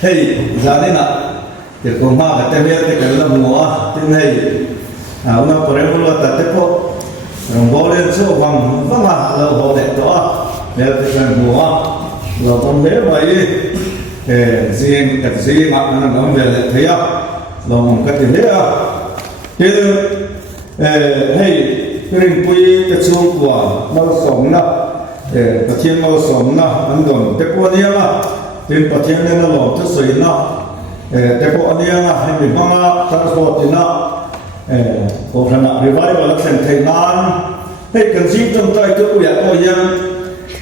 hey jadi nak dia koma kata dia kalau mua tin hey una por ejemplo tatepo boleh so bang mama lo boleh doa dia dengan mua lo boleh baik zin kat zin nak nak boleh dia lo mungkin dia hey kering pui kecung kuah mau som nak patien mau som nak andon tepo dia lah tin patien dia lo tu sui nak tepo dia lahให้มีบ้างtransportนี่นะโอเคนะ revival แล้วเส้นทางให้กันซิจงใจทุกอย่างก็ยัง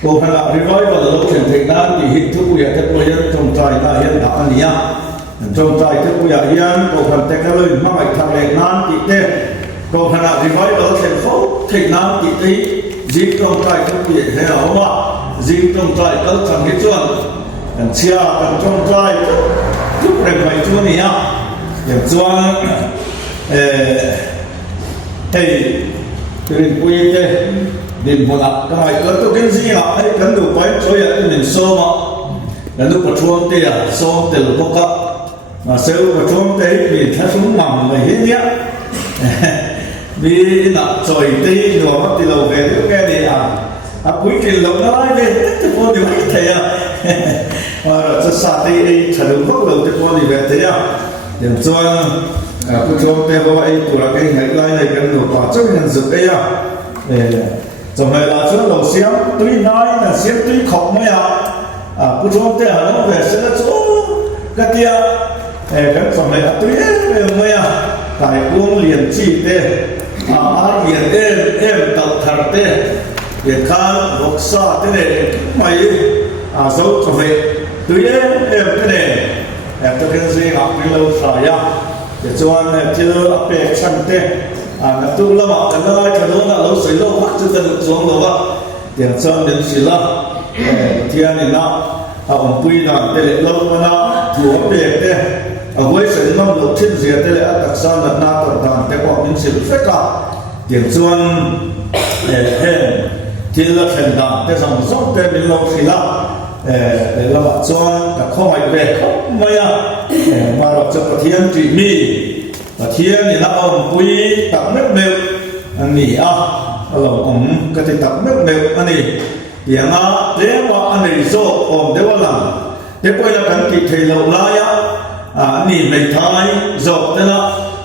โอเคนะ revival แล้วเส้นทางที่หิทุกอย่างก็ยังจงใจได้เห็นหน้านี้จงใจทุกอย่างยังโอเคแต่ก็เลยไม่ทำเองนั้นที่เต้โอเคนะ revival เส้นเขาที่นั้นที่ที่จิตจงใจทุกอย่างให้เราว่าจิตจงใจก็ทำให้จวนเชื่อกันจงใจทุกเรื่องไปจวนนี้อย่างจวนkering puye te din bona kamai ko to ken si la ai kan du pai choya tin so ma kan du patron te ya so te lo ka ma se lu patron te bi tha sum mam mai he nia bi na choi te lo ma ti lo ve lu ke ni a pui ke lo na lai ve te po de mai te ya sa sa te ai cha lu ko lo te po ni ve te ya yan chuanผู้ชมเตะว่าไอ้ตัวเราเองไล่ไล่กันหนูป่าเจ้าเงินสุดเอ้ยสมัยเราช่วยเราเสียงตุ้ยน้อยนะเสียงตุ้ยขอบไม่ผู้ชมเตะหันมาเสียแล้วโอ้กะเตียกันสมัยตุ้ยไม่แต่กุ้งเลี้ยงชีเตะเลี้ยงตัดขาเตะเลี้ยงข้าวรกซาเตะไม่สมัยตุ้ยเตะตัวกันสิครับเราสายจะชวนที่เราเปิดชั้นเต้นักตุลมากันได้ขนาดเราสวยเราพักจะจะชวนเราว่าเดี๋ยวชวนเดินสิละที่อันนี้นะผมปุยนะเตะเรามันนะถือว่าเปิดเต้เอาไว้ใส่น้ำเราทิ้งเสียเตะตักซ้ำหน้าต่างๆแต่พอมันสิเฟกะเดี๋ยวชวนที่เราเห็นดังแต่สมมติเป็นเราสิละเราชวนแต่ข้อไม่เปิดไม่มาเราจะปะเทียนจีมีปะเทียนนี่เราปุยตักเม็ดเบลอันนี้เราก็จะตักเม็ดเบลอันนี้อย่างเรียกว่าอันนี้โซ่เดี๋ยวหลังเดี๋ยวไปเรากันกิจเราลายนี่ไม่ทายโซ่แต่ละ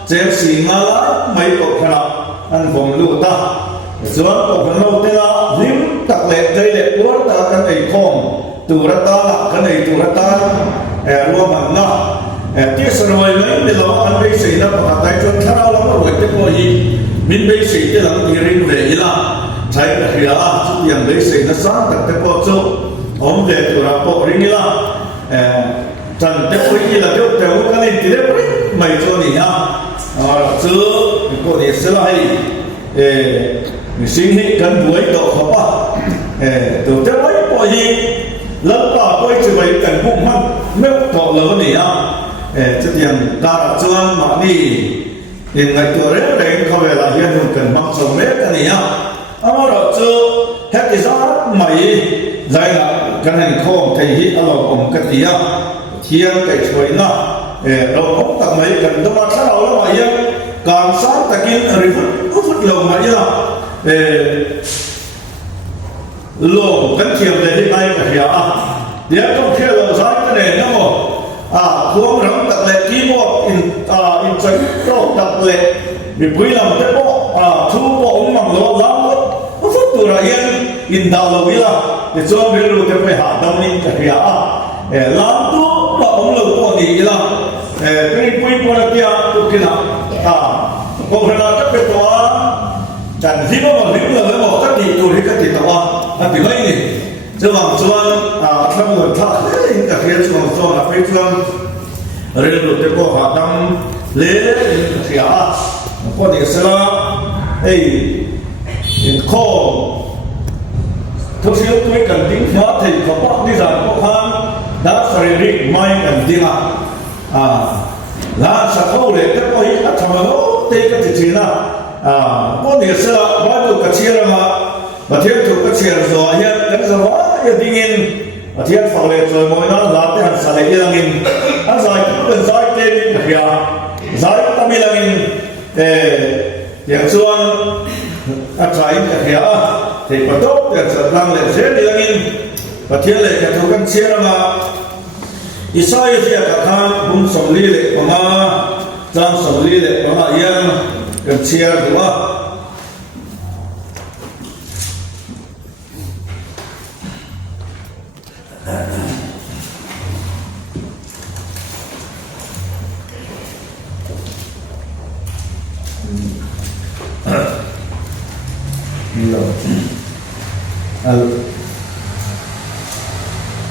เจ้าสิ่งอะไรไม่ตกขนาดอันผมรู้ตาส่วนผมเราแต่ละลิ้มตักเล็ดได้เล็ดล้วนตากันไอ้คงตัวรัตตากันไอ้ตัวรัตตารวมมันนะที่สรุปเลยนี่เราอันเป็นสิ่งนั้นปกติจนถ้าเราไม่รู้จะก็ยิ่งมินเป็นสิ่งที่เราที่เรียนเวลาใช้กับยาทุกอย่างเป็นสิ่งนั้นสร้างแต่พอจบผมเด็กตัวเราพอเรียนละจันแต่พอยิ่งเราเดี๋ยวแต่ว่ากันนี่ที่เรียกไม่จบนี่ซื้อก็เนี่ยซื้อให้สิ่งที่กันด้วยตัวเขาป่ะตัวเจ้าไว้พอยิ่งแล้วก็ไปจะไปกันพวกมันไม่ต่อเลยนี่จะเรียนดาราชวนมานี่ยังไงตัวเร่งเขาเวลาเรียนรู้กันมักสมัยกันนี่เราจะเฮ็ดซ่าไม่ใจละกันให้ข้อที่เราผมกติยาเที่ยงไปช่วยนะเราผมทำไมกันต้องมาถ้าเราแล้วมายังการสร้างตะกี้อะไรฟุตลงมาเนี่ยลงกันเทียมเลยที่ไหนกันเนี่ยเดี๋ยวต้องเที่ยวเราสายกันเองนะโมพวกเราตัดเล็กกีบอินใจก็ตัดเล็กมีปุ๋ยลำเต็มทุกพวกมันล้อล้างก็ฟุตตัวอะไรอินดาววิลาเดี๋ยวช่วงเวลาเราจะไปหาดาวนี้กันเนี่ยล้างตัวว่าองค์เราพวกนี้ละเป็นปุ๋ยพวกนี้ทุกที่นะพวกเราจะเป็นตัวจันที่ว่าเราเรื่องเราบอกก็ดีตัวนี้ก็ติดตัวอันที่ไม่นี่จะวางส่วนถ้าเราถ้ากับเรื่องส่วนไปส่วนเรื่องเราจะก็หาดำเลี้ยเสียพวกนี้เสียข้อทุกสิ่งทุกอย่างทิ้งมาถึงเขาบอกที่จะพวกเขาดัชรีริกไม่กันดีละล้านสักเขาเลยแต่พออีกทำมาโน้เตะกันจริงๆนะพวกนี้เสียว่าดูกระเชียร์มาประเทศถูกกระเชียร์สวยยังกันสวยยังดิ้ง အထက်ဆောင်လေဆိုမောနာလာတဲ့ဆာလေရငင်အဇိုက်ပဇိုက်တဲ့ခရဇိုက်တမီလငင်ရစွမ်းအထိုင်ခရတဲ့ပတော့တဲ့စလန်လေဇေဒီလငင်ပတိလေကထုကန်ချေရမာဣစာယေစီကခံဘုံဆောင်လီလေပမာဇန်ဆောင်လီလေပမာယံကချေရဒွာ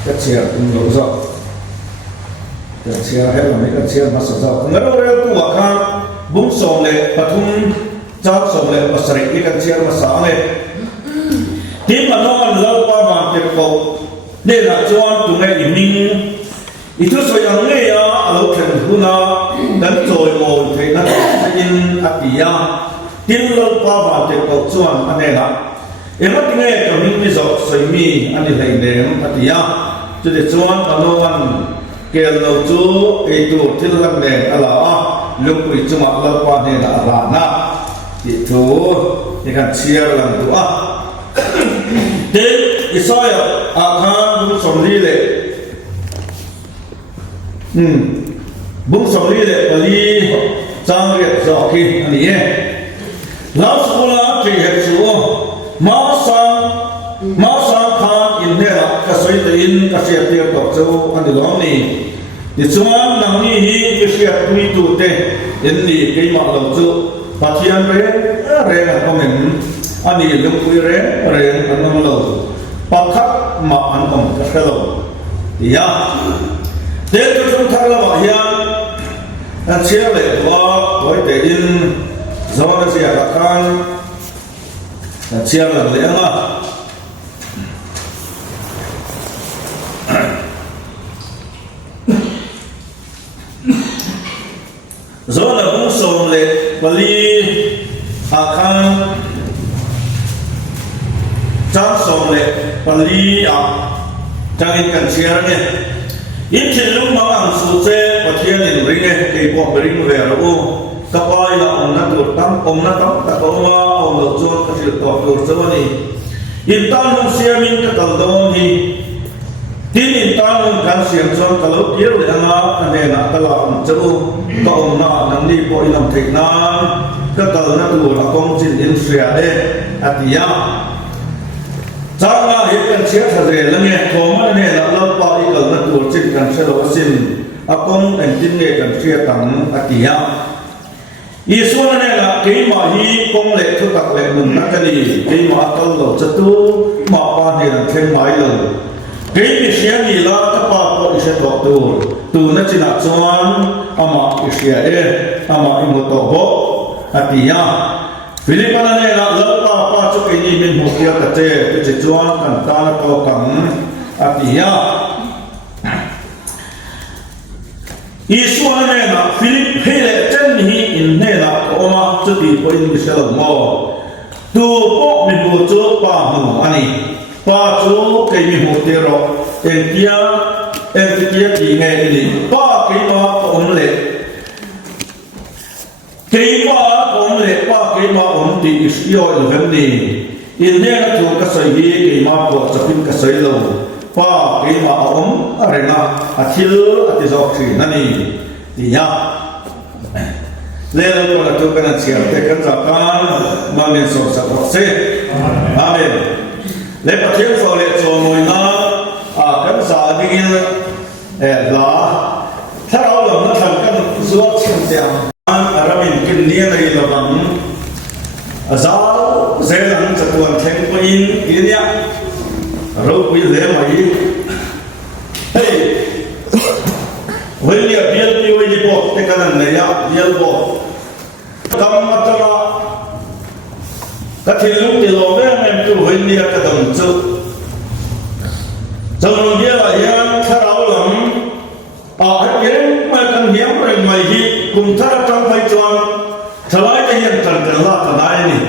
cái chia cũng lộ rõ cái chia hết là mấy cái chia mà sợ rõ ngỡ đâu tu học khang bung sòng lệ và thun cháo sòng lệ và sợi cái chia mà sáng lệ tím mà nó ăn lâu qua mà tiệp cầu đây là cho anh tụi này mình ít thứ soi ăn này à lâu khen thu na đánh rồi ngồi thì nó sẽ in áp bia tím lâu qua mà tiệp cầu cho anh này là em mất nghe cái mình bây giờ soi mi anh đi thấy đấy áp bia cho để cho anh nó ăn cái lâu chú cái đồ thiết lập này là lúc bị cho mà lâu qua này là na thì chú thì cần chia làm đủ thế cái sao à khang bung sòng đi lệ bung sòng đi lệ và đi trang liệt rõ khi anh nhé lão sư là chỉ hệ số má sang khang in thế là cái sợi tiền cái sợi tiền đọc châu anh đi lắm nè thì chúng anh nằm đi hi cái sợi tui tu te in đi cái mặt lâu châu phát hiện re là con mình anh đi lúc cuối re anh nằm lâu bắt khắc mà anh còn cái lâu thì ya thế cho chúng ta là bảo hiền anh chia lệ với tiền do nó chia là khang chia là lẽ mà do là cũng sồn lệ và li khang trang sồn lệ và li trang in cần chia nhé ít thì lúc mà ăn súp xe và thiên liền ring này thì bọn ring về rồi các bạn là ông nó tụt tắm các ông đầu chuột các sự tọt tụt sớm này in tan lúc xe mình cái tàu đó thì tin in tan lúc can xiềng chuột cái lúc kia rồi anh này là cái làm chỗ các ông nó nằm đi bộ làm thịt nam cái tàu nó tụt là công trình in xe đấy atiya chắc là hiện cần chia thật rẻ là nghe có mà này là lâu bao đi cần nó tụt trên cần xe đó xin công anh tin nghe cần chia tặng atiya Yesus này là cái mà hi công lệ thu tập lệ mình nãy cái gì cái mà câu đầu chất tu mà ba này là thêm mấy lần cái việc xe gì là các bạn có sẽ đọc tu nó chỉ là choan ama xe ama một tổ bộ atiya Philippines này là lâu ba cho cái gì mình một kia cái chỉ choan cần ta là có cầm atiya Yesus này là Philippines chân hi in này là có mà cho đi với những cái lòng mò tu bộ mình một chỗ ba hùng anh ba chỗ cái mình một tiêu rồi em kia thì nghe đi ba cái mà ông lệ cái mà ông lệ ba cái mà ông thì yêu là vấn đề in này là thuộc cái sợi gì cái mà của tập cái sợi lâu ba cái mà ông ở đây là thiếu ở chỗ gì này thì nhá lên là tôi cần chia sẻ cái giáo can mà mình sống sạch sẽ amen lên bắt đầu sau lễ cho mọi người cái sao đi làถ้าเราหลงนักทำกันส่วนเสียงเราเป็นกินเลี้ยงในระดับจ้าเจ้าหลังจะตัวแข็งไปอินเนี่ยเราไปเลี้ยงไว้เฮ้ยวันนี้เบี้ยที่วันนี้บอกแต่กันเนี่ยเบี้ยบอกทำมาตลอดก็ที่ลูกที่เราเนี่ยมันตัววันนี้ก็ต้องจุดจนเบี้ยยังถ้าเราหลังยังมากันเหี้ยเรื่องใหม่ที่กลุ่มท่าจังไฟจวนทลายจะยังจันทร์ละกันได้นี่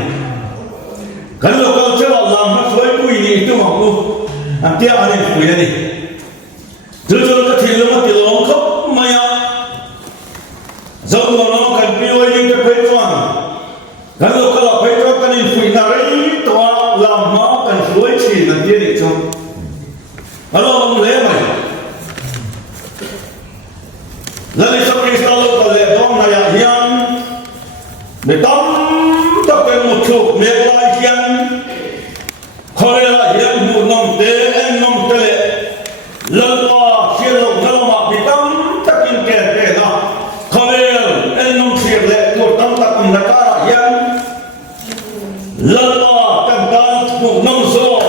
กันเราก็เชื่อว่าเราไม่เคยคุยนี่ตัวของลูกอันเดียวอันนี้คุยนี่ cái này chung alo lẽ mày lần này sau khi sao lúc có lẽ đó là hiền để tâm tập về một chục miệng lại hiền khơi là hiền một năm tế em năm tế lần qua chia lộc năm mà bị tâm tập kinh kẹt kẹt nào khơi em năm chia lệ một tâm tập cùng là cả hiền lần qua cầm tan một năm số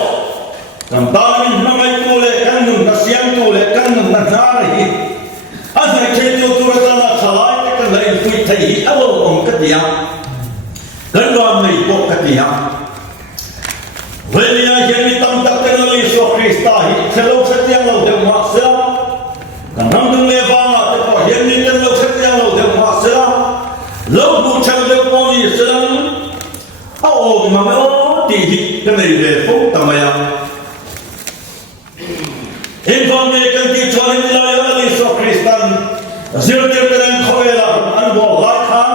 cầm tan năm ấy tu lệ căn nương là xiêm tu lệ căn nương là giá này anh sẽ chơi tiêu tu ra là salai cái này phải thấy alo ông cái gì à cái đoàn này có cái gì à vậy là hiện nay tâm tập cái này số Christa thì lâu sẽ tiếng lâu được hóa sao còn năm thứ mười ba thì có hiện nay tiếng lâu sẽ tiếng lâu được hóa sao lâu bu chân được bao nhiêu sao ông mà nó thì cái này về phúc tầm này information ki chorin la ali so Christian zero terpen khoela an bo lai khan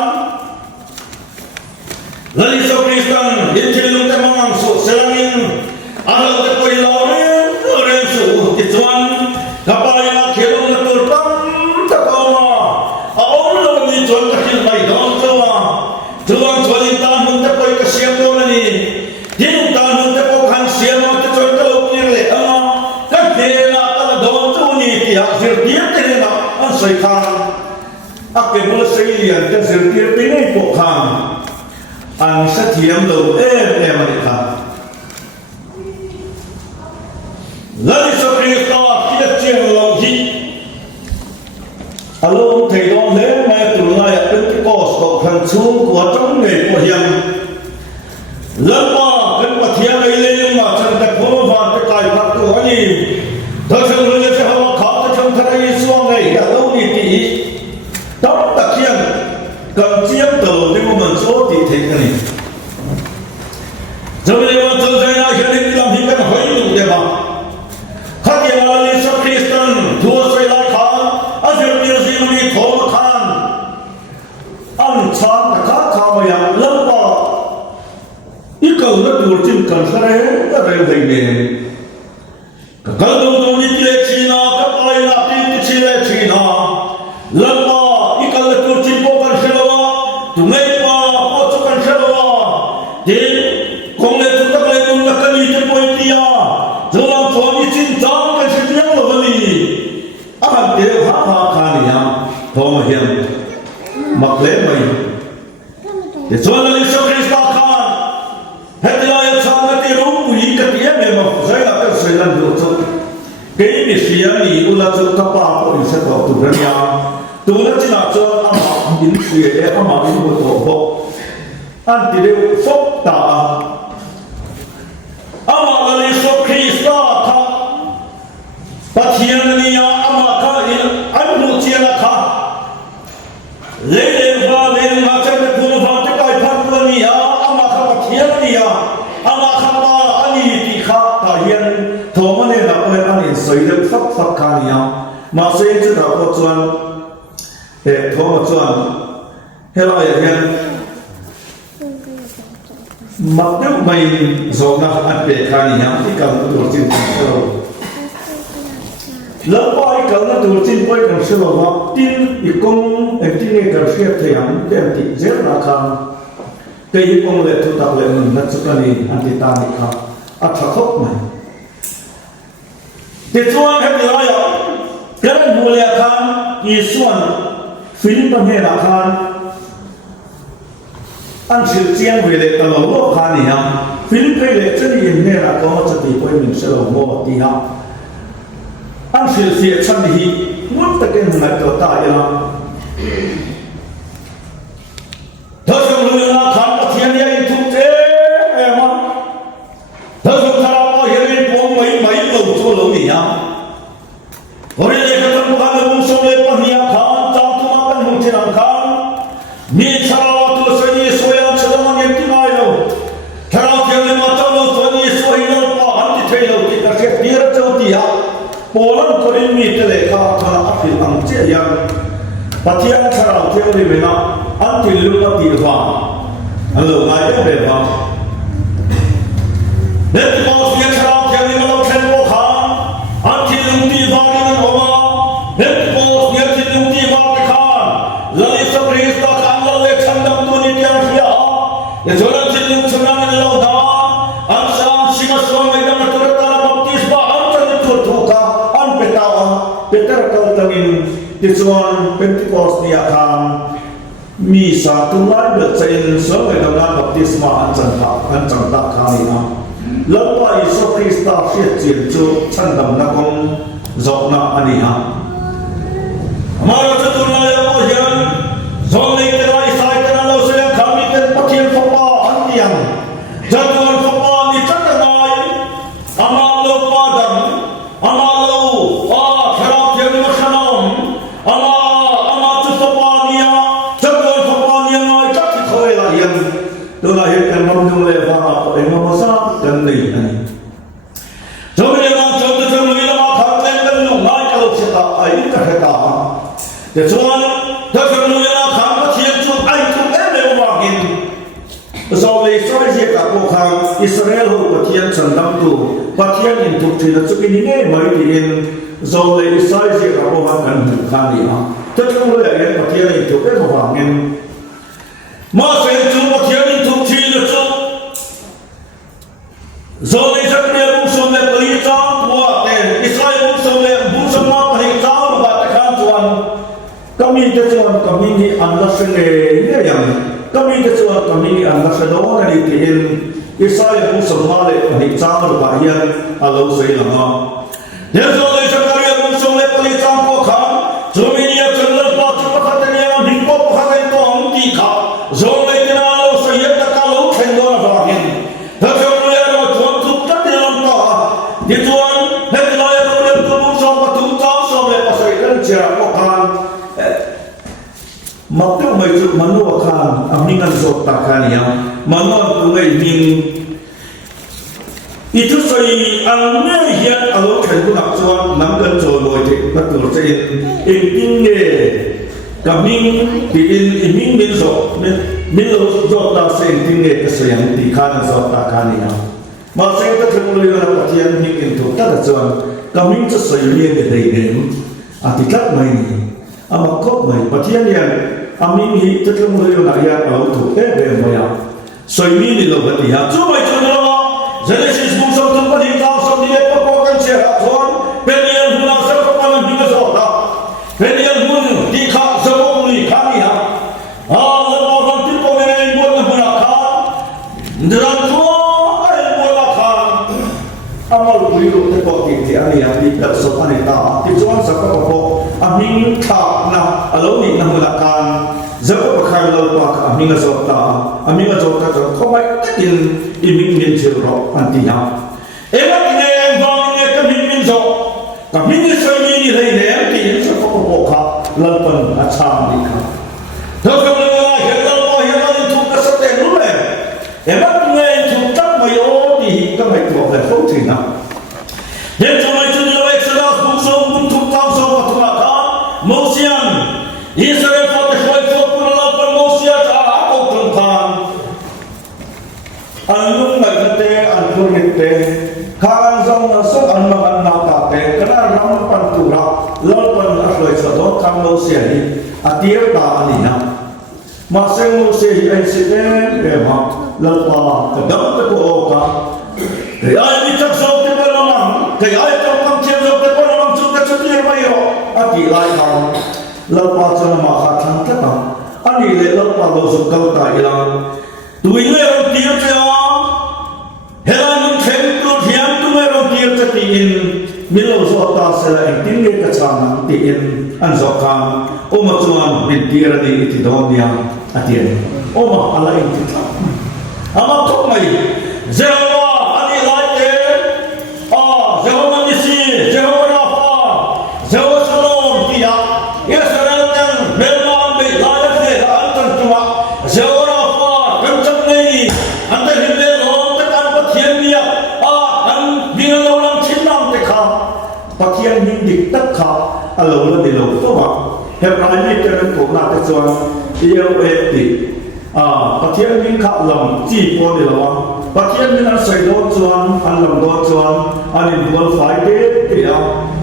lali so Christian inchilung tamang so selangin anal te koi lawre oren so ti chuan kapaya na khelong na tur tam ta koma aon lo ni chon ta khil mai don chowa chuan chorin ta mun ta koi ka siam do ni din ta mun ta ko khan siam ma ta chon ta lo ni le ama ka te ya zirtir te na an sai khan akke bol sai lian te zirtir te nei po khan an sa thiam lo mani khan lali so Christa ki chen lo hi alo thei do le mai tu na ya Pentecost ko khan chung ko trong nei po hiam lama kan pathian ai le yung ma chan ta pho va te kai pa tu ani da sang lo le se ha trong thời gian xuân này đã lâu đi thì tóc đặc hiện cần chiếm đầu thì của mình số thì thế này rồi bây giờ tôi thấy là hiện nay làm gì cần hỏi đủ để mà khác gì là lý do Christian thua xây lại khan ở dưới điều gì mà đi thua khan ăn chán là khác khao mà làm lâu vào ít cầu nó đủ chim cần sao đấy nó đều thành nền cái đầu đầu đi chơi China cái bài là đi chơi China lần mà ít cái đầu chim bao cần xem vào tụi ngay mà bao nhiêu cần xem vào thì con này chúng ta cái tụi nó cái gì chơi bơi tia rồi làm cho đi chim trắng cái gì nhau là cái gì anh đều há há khăn này thôi mà hiện mặc lễ mày để cho nó đi sau khi ta khăn hết lại sang cái tiếng rung quỷ cái tiếng này mà phải là cái sự lần đầu tiên cái gì xíu này u là cho các bạn có thể có tụi nó nhau tụi nó chỉ là cho anh học những chuyện để anh học những một tổ hợp anh thì đều phúc tạ anh học là lý số Christa thà bắt hiện này anh học cái anh muốn chia là thà lấy lên mà chẳng được cuốn vào cái cái phát của mình anh học bắt hiện này anh học mà anh đi thì khác ta hiện thổ mà nên là cái anh ấy xây được phát khá nhiều mà xây dựng được có chuẩn để thổ mà chuẩn thế là vậy hiện mặc dù mình rồi là anh bị khá nhiều thì cần tổ chức rồi lớp bài cần là tổ chức bài cần sửa mà tin ý công em tin cái cần sửa thì anh em thì rất là khăn cái ý công lệ thu tập lệ mình rất là nhiều anh thì ta đi khá anh thật khóc này để cho anh em nhớ là cái này mua lệ khăn ý xuân Philippines hay là khăn anh chịu chiến về lệ tàu lỗ khăn này ha Philippines lệ chân yên hay là có một tí quay mình sửa một tí ha anh chịu chiến chân thì muốn tất cả những người ta là thật sự là khăn và thiên nhiên thực tế em ạ thật sự là bao hiện nay có mấy lầu chỗ lầu gì nhá rồi đây cái tâm khăn là cũng sống lên bằng nhà khăn trong tụi nó cần hùng trên hàng khăn mi chào tu soi ni soi ăn chợ mà nhận tin ai đâu theo theo lên mà trong lâu soi ni soi nó có ăn thì thấy lâu thì cái chuyện đi ra châu thì à Poland có đến mi cái này khá khá áp dụng ăn chế yang But here I'm trying to tell you now, until you look at the farm, and look, I don't have one. Then, because we are trying to tell you tin lu chuna ni lo da an sam sima so mai da tu ta baptis ba an tan tu tu ka an petawa peter ka tangin ti chuan pentecost ni akham mi sa tu lai be chain so mai da baptis ma an chan ta kha ni na lo pa iso krista fiat chin chu chan dam na kon zok na ani ha amara tu na ya mo hian zong le te lai sai te na lo se khami te pathian papa an tiang jatuan papa ni chat ngai ama lo pa dam ama lo khara te ni khanom ama tu papa ni ya jatuan papa ni ngai chat khoi la yan tu la he kan mom nu le va ko e mo sa kan nei ani zong le ma chot te lu la ma khar te kan nu ngai ka lo se ta ai ka he ta de chuan ta kan nu la kham pathian chu ai tu e le wa gin zo le so je ka ko kham Israel ho pathian chan dam tu pathian in tu thi la chu ki ni ne mai ti in zo le so je ka ko ha kan du kha ni ha ta kan nu la ye pathian in tu e wa gin ma se chu pathian in tu thi la chu zo le sa ne bu so le pali cha wa te Israel bu so le bu so ma pali cha ba ta khan chuan kami te chuan kami ni an la se le ne yang kami te chuan kami ni an la se do na ni ti in Israel bu so ma le pali cha ba hian a lo se la ma ye zo le sa ka ya bu so le pali cha ko kha zo mi ni ya chen la pa chu pa ta ni ya ni ko pa ta ko ang ti kha zo le ni na lo se ye ta ka lo khen do na ba hian ta zo le ya ro chuan tu ta ti lam ta ti chuan he la ya ro le tu bu so pa tu ta so le pa sai kan cha ko khan mặc dù mấy chục món đồ khan, anh mình ăn sốt ta khan nhau, món đồ cũng ngay mình, ít chút rồi anh nghe hiện anh lúc thành cũng nạp chuan nắm gần rồi rồi thì bắt đầu sẽ in tin nghề, cả mình thì in mình rồi mình rồi ta sẽ tin nghề cái sự yang thì khan sốt ta khan nhau, mà sẽ ta không lưu là phát hiện mình in thuộc ta là chuan, cả mình sẽ sử dụng cái đấy đến, thì các mày ama kop mai pathian yan amin hi tatlong lo na ya alo thu te be maya soimi ni lo bati ha chu mai chu lo Genesis book so to pali ta so ni pe ko kan che ha thon penian huna sa ko pa ni ma so ta penian hun ti kha so ko ni kha ni ha lo mo ron ti ko ne mo na huna kha ndran to ai mo la kha amal bui ro te ko ti ani ya ti ta so ani ta ti chuan sa ko ko amin kha na alo ni na hula kan zako pakhar lo pa amin zo ta amin zo ta zo ko mai takin imin min che ro anti ha e ma ni ne ba ni ka min zo ka min ni so ni ni lai ne ti so ko ko kha lan pan a cha ni kha do ko le la he lo he ma ni tu ka sa te lu le e ma ni ne tu ta mai o ti ka mai ko le ko ti na ye to mai tu ni lo exodus bu so bu tu ta so pa tu ma ka Mosian Israel for the Shoy for Purala for Mosia ta okon khan anung magate anurite khan zong na so an ma an na ta te kana ram pan tu ra lol pan asloi so do kam Mosia ni atir ta ani na ma se Mosia hi incident be ma lol pa ka dam te ko ka ke ai ni chak so te ba lam ke ai kam kam chen so te ba lam chu te chu ti ba yo ati lai ka lo pa chana ma kha thang ta ta ani le lo pa lo su kau ta ilang tui le ro ti cha hela nun khem tu thiam tu le ro ti cha ti in mi lo so ta se la tin le ka cha na ti in an zo ka o ma chuan min ti ra ni ti do nia atien o ma ala in ti ta ama to mai zewa ani lai te zewa ni si zewa na fa zewa shalom ti ya Israel dan Belman be layak de antan tuwa zewa fa kan chak nei ante himle lo te kan pathian nia an bin lo lam chin nam te kha pathian min dik tak kha alo lo de lo to wa hebrai ni te ko na te chuan iyo e ti pathian min kha lam chi po de lo wa pathian min an sai do chuan an lam do chuan an in bol fai te ti ya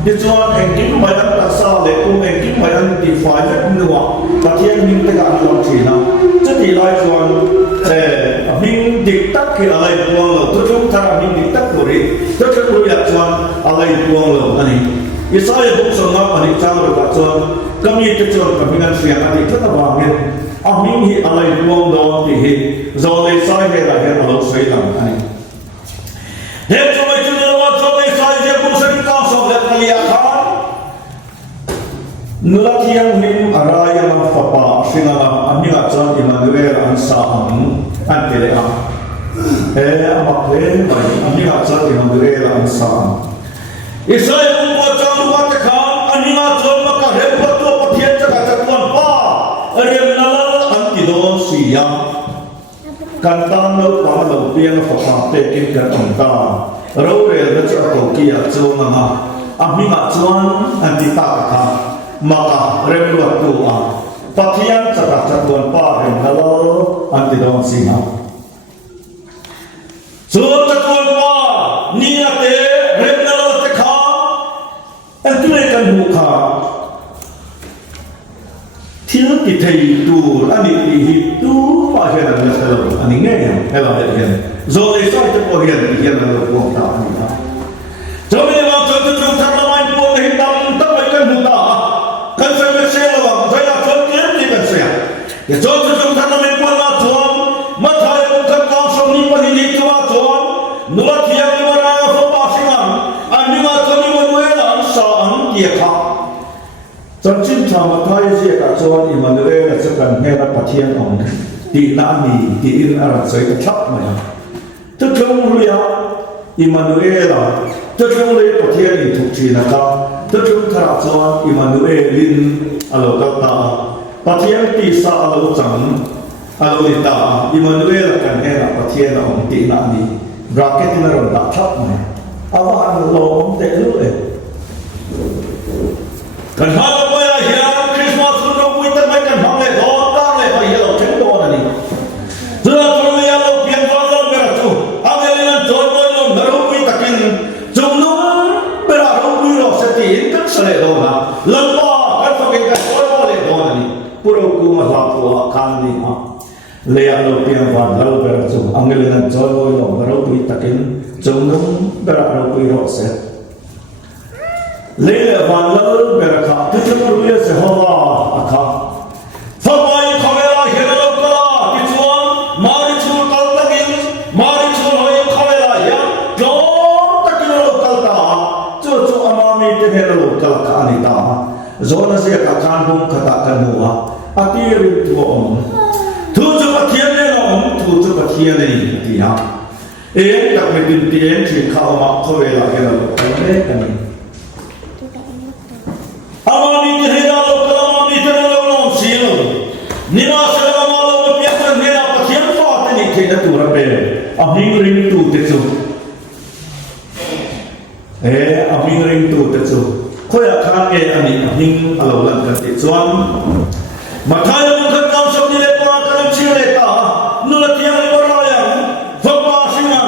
ti chuan eng kim mai an ta sa le ku eng kim mai an ti fai vet nuwa pathian min te ka an lam chi na chu ti lai chuan min diktat ke alai puang lo to chung thara min diktat kori to chung ru ya chuan alai puang lo ani Isaya buk sangam ani chang ro ka chuan kami te chuan kamingan siang ani thata wangin ahming hi alai puang do ti hi zo le sai he la he alo sei lam ani he choi chu ne wa zo le sai je buk sang ka so le kalia khan nulatiang nim araya nam papa sinala amiga chuan Emmanuel an sa an tele a amak le mai amiga chuan Emmanuel an sa Isaya buk wa chang wa te khan amiga chuan ma ka he phato pathian cha ka chuan pa arem nala an ti do siya kan tan lo pa lo pian fa pa te kin ka ang ta ro re da cha ko ki a chu na ma amiga chuan an ti ta ka maka remluat tu a pathian chaka chatuan pa hem halo anti don singa so chatuan pa ni ate remnalo te kha antule kan hu kha thil ti thei tu ani ti hi tu pa he na halo ani nge ya halo he zo le sai te po he ni he na lo ko ta ani ta zo me ma cho tu ta ma mai po he tam ta mai kan hu ta kan sa me se lo wa sa ya chon ke ni kan se ya ye chon chu ta na me po la chon ma tha ye ko kan ka so ni pa ni tu wa chon nu la thia ni wa ra fo pa singa an ni ma chon ni mo we la sa an ki kha chon chin tha ma tha ye se ka chon ni ma le la cha kan he la pathian ong ti na ni ti in ara sai ka thap ma ya tu chung ru ya Emmanuel tu chung le pathian ni thuk chi na ka tu chung thara chuan Emmanuel lin alo ka ta pathian ti sa alo chang alo ni ta Emmanuel kan he na pathian ong ti na ni bracket na ron ta thap ma awa an lo te lu e kan ha lo pa ya ya Christmas ro wi ta mai kan hang le do ta le pa ye lo chen do na ni zura to le ya lo pian fa lo me ra chu a le na jo lo lo na ro wi ta kin chung no pe ra ro wi lo se ti kan sa le do na lo pa kan fa ke ka ko lo le do na ni puro ku ma la ko kan ni ha le ya lo pian fa lo pe ra chu ang le na jo lo lo na ro wi ta kin chung no pe ra ro wi lo se Lele van lal beraka tutur ruya se hawa akha famai khamela hero kala kichuan mari chul kal tagin mari chul hoye khamela ya jo takino kalta chu chu amami te hero kala ka anita zona se ka kan bum khata kanua atiri tu om tu chu pathian ne om tu chu pathian ne ti ha tak me tin tien chi kha ma khowela hero ne kani Amami tehera lo kalami tehera lo sil nima sala ma lo piasa nera pathian fa te ni thena tu rape aming ring tu te chu aming ring tu te chu khoya khan e ani aming alo lan kan te chuan mathai mo kan kam so ni le pa kan chi le ta nu la tiang ni ra ya fa pa singa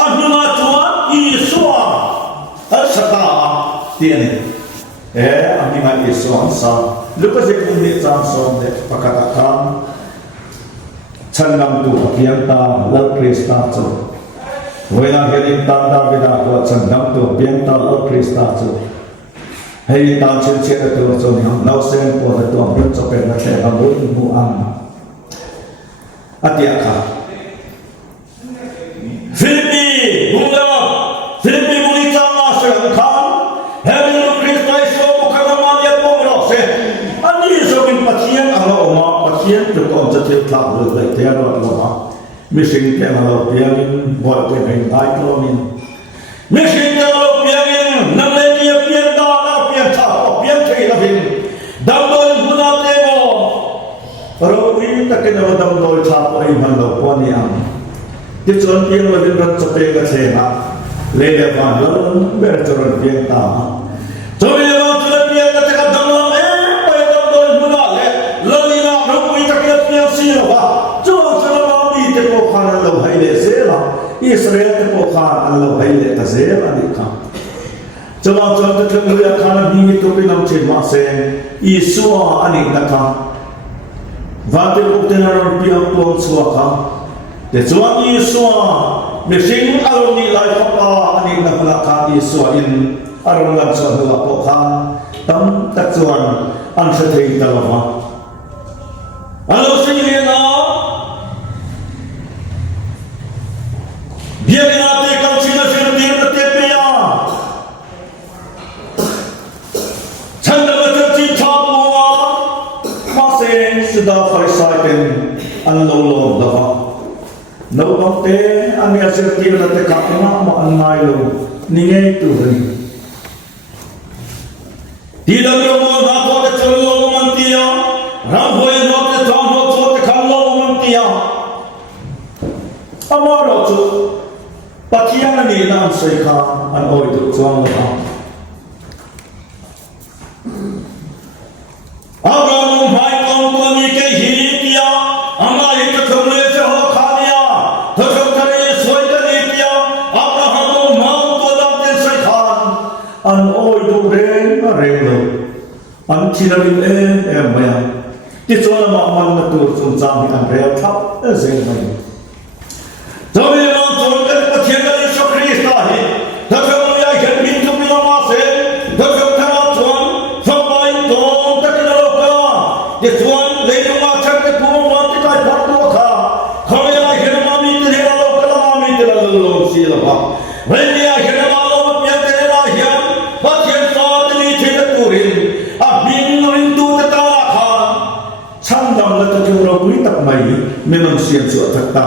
anuma chuan I suwa asata ti ani aminga Yesuan sa lukas ikun ni chang som de pakatakan chanam tu pakian ta lal Krista chu wena herin ta Davida ko chanam tu pian ta lal Krista chu hei ta chen che tu chu ni nau sen ko de tu am chu pe na che abu mu am atia kha Filipi bunga Filipi bungi chang ma se khan herin pathian alo ma pathian to ko cha the thap lo le te ro lo ma missing te alo pian bo te ben dai ko min missing te alo pian na le ni pian da na pian tha ko pian thei la bin dam do guna te mo ro ri ta ke na dam do tha ko ai man lo ko ni am ti chon pian lo bin rat chope ga se ha le le ba lo ber choron pian ta to ye lo chon pian ta ka dam lo Israel te po khan Allah hai le ta zel ani kha chama chon te thang ya khan ni to pe nam che ma se Isua ani na kha va te ko te na ro pi am po chua kha แต่ส่วนอีส่วนไม่สิ่งอารมณ์นี้หลายข้ออันนี้นักละคาอีส่วนอินอารมณ์กันส่วนหัวข้อข้างตั้งแต่ส่วนอันเสถียรตลอดมาอารมณ์สิ่งนี้นะเบียร์นาเตกันสิ่งนั้นสิ่งนี้นั่นเตะเปียฉันจะมาจะจิตชอบมัวมาเสียงสุดาไฟสายเป็นอันโลโลดะno bangte ani asir kira te kapna ma annai lo ningai tu ri tidak romo na to te cholo mantia ram hoye no te tham ho to te khamlo mantia amaro chu pathian ni nam sai kha an oi tu chuang lo Abraham hai kon ko ni ke hi kiya ama ek thomle se ho kha liya to thom kare soi ta ni kiya Abraham ko mau to dam te sai khan an oi do re lo an chirarin maya ti chona ma man na tur chung cham ni an re thap se mai Zobe no chon ke pathian ka Yesu Christ ta hai to thom ya gen min tu mi ma se to thom thara chon thom bai to ये जुआन लेकिन माचर के पूर्ण मार्टी का भक्त हुआ था हमें यहाँ हिरमा मीत है ना लोग कला मीत है ना लोग सील बा वही यहाँ हिरमा लोग प्यार तेरे ना हिया बस ये साथ नहीं थे ना पूरी अब बिन तू ते ताला खा छंदम लत जो रोगी तक मई में मनुष्य जो थकता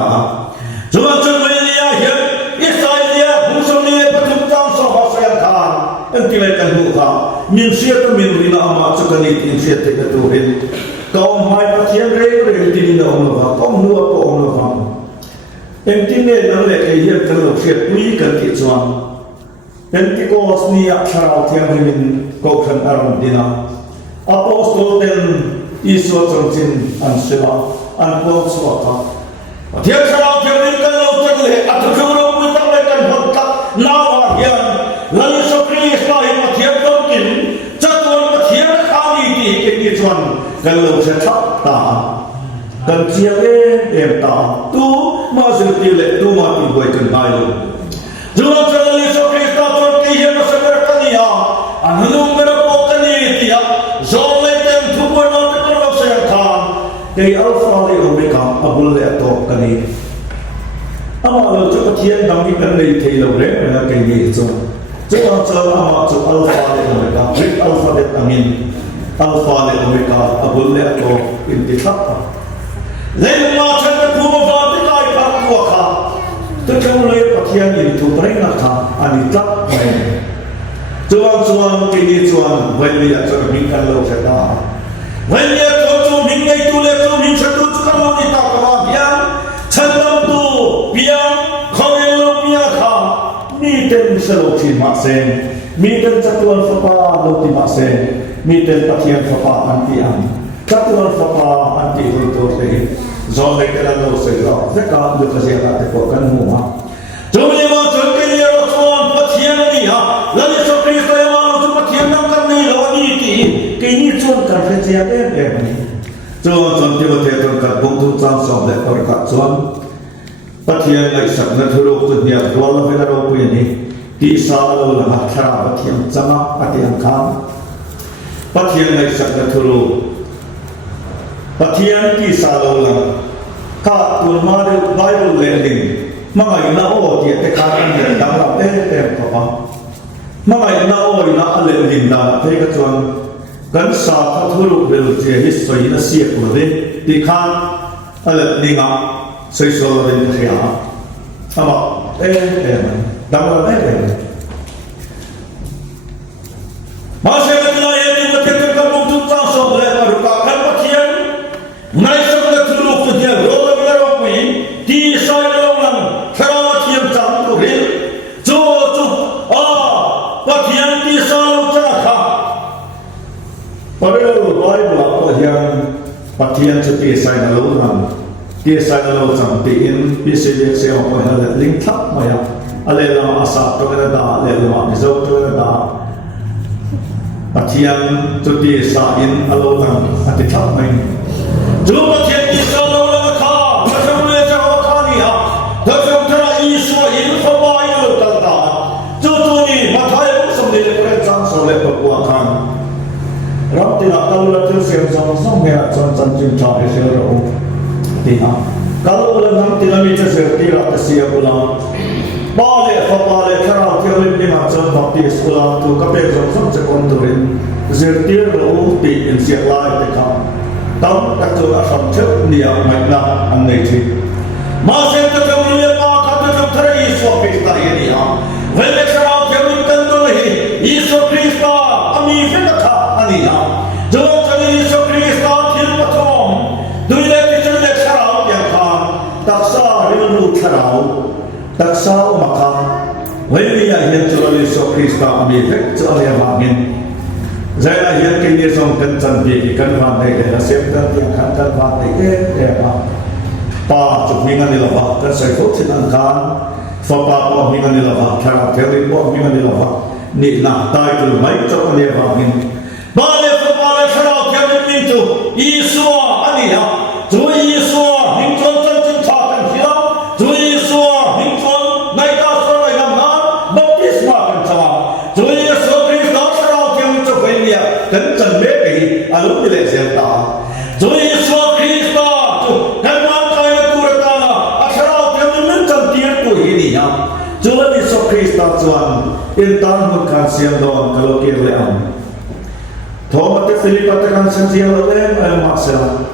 जुआन चल वही यहाँ हिया इस साल लिया भूषण लिया पचम चांद सौ भाषा था इंतजार कर हुआ मिंसिया तो मिंदरीना अमाच कनी मिंसिया ते कतुरे कौम हाय पथियन रे इंटिनी न ओनवा कौम नुआ को ओनवा इंटिने नले के ये कलो से पुई करके जुआन पेंटिकोस नि अक्षराव थियं हिमिन कोखन अरम दिना अपोस्तल तेन ईश्वर चंचिन अनसेवा अनपोल स्वता थियं अक्षराव थियं हिमिन कलो चले अतुरो पुई तले कन भक्ता नावा ज्ञान ललित क्रिस्ता ही पथियन Tuan kalau saya tak dan siapa yang tak tu masih tidak tu mati buat kendali. Jual jual Yesus Kristus Tuhan kaya masih berkania, anhulung berapokkan dia, zolat dan tubuh nanti kalau saya kan, kaya Alfa dan Omega abul leto kani. Amal tu ketian kami kandai thaylo re, mereka kaya itu. Jual jual amal tu Alfa dan Omega, Alfa dan Amin. Alfa le Omega abul le to intikapa le ma chen ko mo va ti kai pa ko kha to chong le pathian ni tu prena kha ani tak mai chuan ke ni chuan wen li ya cho min kan lo sa ta wen ya cho min ngai tu le tu min sa tu ka lo ni ta ka bia chen lam tu bia khoi lo bia kha ni ten sa lo chi ma sen mi ten sa tuan fa pa lo ti ma sen Miten pathian fapa anti am, katuan fapa anti untuk lagi, zolek dalam dosa itu, mereka untuk kesihatan tepukan semua. Jomli macam kini rasuan pathian ni ha, lalu seperti saya mahu tu pathian nak kami lawan ini, kini cuan kerja ni. Cuan tiba-tiba tuan kerja tuan sampai orang cuan pathian lagi sakna thuruk tu dia dua lepas dah ini, di salah lah kerja pathian sama pathian kam. Pathian lagi sakna thuru pathian ki salo lang ka tulmade Bible lending mga ina o ti te karan de dang la te papa mga ina o ina lending da te ka chuan kan sa ka thuru bel che history na sia ko de ti khan ala ninga sei so den khia ama dang la te Masih kita ini betul kamu tu tak boleh merupakan pathian. Naik sebelah turun tu dia roda berapa di sana orang kerawat yang jatuh rin. Jo pathian di sana cakap. Padahal Bible apa yang pathian seperti sana orang, di sana orang sampai bisa dia siapa yang ada lingkap maya. Alela asap tu ada, alela misal tu ada. Pathian tu di sain alonang ati tak main. Jumpa pathian di sana orang kah, macam mana cara kah ni ha? in charge of your own. Kalau dalam kilometer setira tersiap ulang, balik kerana kilometer ni macam baptis ulang tu kapal jom sekonturin, setira uti insiap lain tekam, tam tak tu asam cep dia makna aneh. Masa itu kemudian maka tu terai Yesus Kristus ini ha, walaupun kerana kilometer tentu Yesus Kristus kami fikir ani ha, jom kami Yesus Kristus hidup betul, dunia kita kerana yang kan, taksa hidup kerana, taksa makan, walaupun yang jual Yesus Kristus kami fikir jual yang makin, saya yang kini song kencan bagi kencan dek, siapa yang kencan dek, pa chụp hình anh là vợ, cái sợi phốt trên anh can, pha pa pa hình anh là vợ, khara theo đi po hình anh là vợ, nị nạp tai từ mấy cho anh là vợ mình, ba lê pha pa lê khara theo đi mình tu, Isua anh à, tu Isua hình chọn chân chân cha chân kia, tu Isua hình chọn ngay ta sau này làm nào, baptisma chân cha, tu Isua Kristus khara theo mình cho về nhà, cần chân bé cái, anh lúc đi lễ xem ta, tu Isua Kristus tu, Tuhan Yesus Kristus Tuhan, intan bukan siang doang kalau kita lihat. Thomas Philip katakan siang oleh masalah.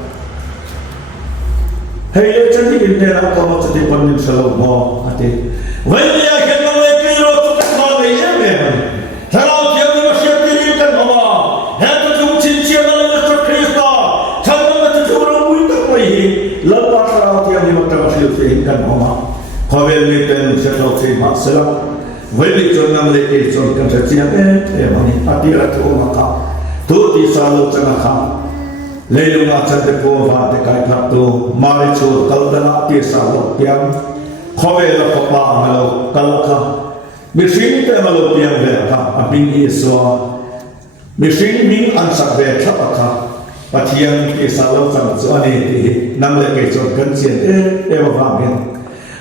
Hei, jadi ini nak kamu jadi penin selalu hati. Wajah kita lagi rotu kesal ini memang. Kalau dia masih dirikan bawa, hendak tu cincin oleh Yesus Kristus, jangan macam orang muda lagi. Lepas kalau dia ni macam masih dirikan bawa. Khabar ni kan settle si masalah. Wali jangan lagi jangan tercium mana adirat tu maka tu di selalu jangan kam. Lalu macam tu faham dekai tu mari tu kalau dah di selalu tiang khabar apa malu kalau kam mesin tu malu tiang berapa abin Isua mesin min ansak berapa kam patiang di selalu jangan soal ini nam lagi jangan cian faham.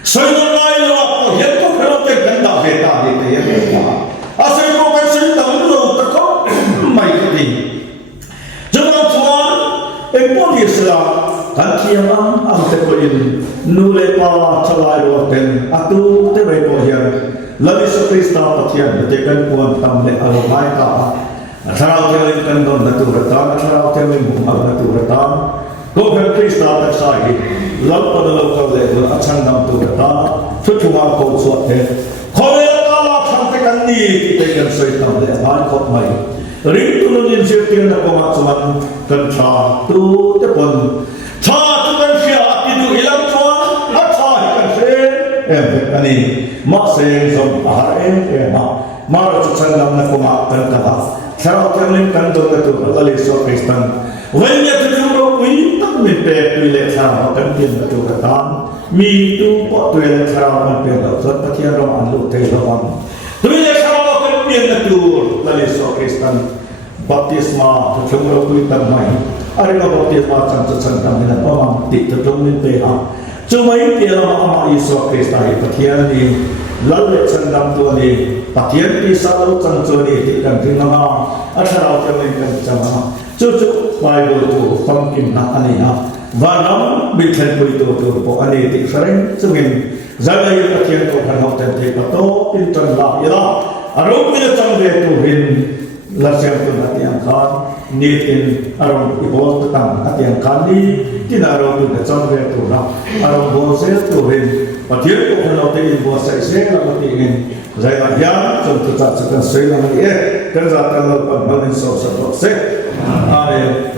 Saya lain waktu yang tu kalau terganda beta di tiada. Asal kau kan sedang dulu terkau mai tadi. Jangan tuan, ekor Islam kan kiamat terkoin nule pa celai waktu atu terbaik yang lalu Kristus patian bertekan puan tamle alai kah. Asal kalian kan don datu retan, asal kalian bukan datu retan. Kau kan Kristus tak sahih. Lalu pada lokal level acan dam tu kata, cuma kau suatu. Kau yang kalah sampaikan ni kita yang sesuai le, hari kau mai. Ring tu nungin siapa nak pemacuan kenca tu tepun. Ca tu kan siapa itu hilang cuan, ca kan siapa. Ani mak saya som ahar mak. Mara tu cangam nak pemacuan kata. Kalau kalian kan tu tu lalu Yesus Kristus. Wanya tu cuma tak mimpi pilih sama kan pilih tu kata. Mi tu pot pilih sama pilih tu seperti orang alu terawang. Pilih sama kan pilih tu lalu Yesus Kristus. Baptisma tu cuma tu termai. Ada baptisma cantik dengan orang tidak tu mimpi ha. Cuma ini orang Yesus Kristus itu ni lalu cendam tu ni. Pakaian di selalu cantik ni tidak dengan asal orang yang macam cucuk Bible tu pangkin nak aniha. Wanam bikin begitu tu po ani tik sering sungin. Zaga yang pakaian tu kan hotel tu pato pintar lah ira. Arung punya canggung tu bin lasiam tu nanti angkat nitin arung ibol tetang nanti angkat ni tina arung tu canggung tu lah. Arung bosel tu bin pakaian tu kan hotel ibol saya lalu ingin Zaga yang contoh tak sekan saya lagi kerja kalau pembangunan sosial sek. Amin.